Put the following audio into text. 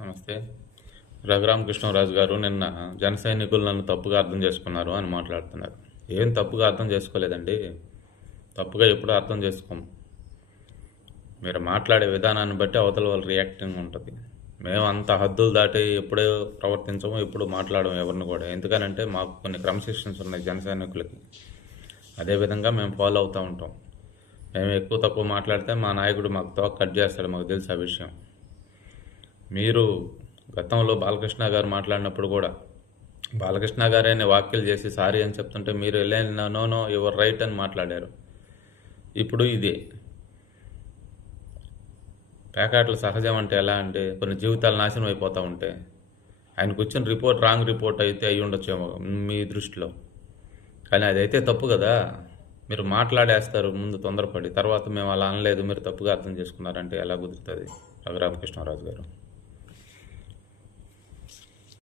నమస్తే. రఘురామకృష్ణరాజు గారు నిన్న జన సైనికులు నన్ను తప్పుగా అర్థం చేసుకున్నారు అని మాట్లాడుతున్నారు. ఏం తప్పుగా అర్థం చేసుకోలేదండి. తప్పుగా ఎప్పుడూ అర్థం చేసుకోము. మీరు మాట్లాడే విధానాన్ని బట్టి అవతల వాళ్ళ రియాక్టింగ్ ఉంటుంది. మేము అంత హద్దులు దాటి ఎప్పుడూ ప్రవర్తించము, ఎప్పుడు మాట్లాడము ఎవరిని కూడా. ఎందుకనంటే మాకు కొన్ని క్రమశిక్షణస్ ఉన్నాయి జన సైనికులకి. అదేవిధంగా మేము ఫాలో అవుతూ ఉంటాం. మేము ఎక్కువ తక్కువ మాట్లాడితే మా నాయకుడు మాకు తోక కట్ చేస్తాడు, మాకు తెలుసు ఆ విషయం. మీరు గతంలో బాలకృష్ణ గారు మాట్లాడినప్పుడు కూడా బాలకృష్ణ గారే వ్యాఖ్యలు చేసి సారీ అని చెప్తుంటే మీరు వెళ్ళే నో యువర్ రైట్ అని మాట్లాడారు. ఇప్పుడు ఇదే పేకాటలు సహజం అంటే ఎలా అంటే కొన్ని జీవితాలు నాశనం అయిపోతూ ఉంటే ఆయనకు వచ్చిన రిపోర్ట్ రాంగ్ రిపోర్ట్ అయితే అయ్యి ఉండొచ్చేమో మీ దృష్టిలో, కానీ అదైతే తప్పు కదా. మీరు మాట్లాడేస్తారు ముందు తొందరపడి, తర్వాత మేము అలా అనలేదు మీరు తప్పుగా అర్థం చేసుకున్నారంటే ఎలా కుదురుతుంది రఘురామకృష్ణరాజు గారు?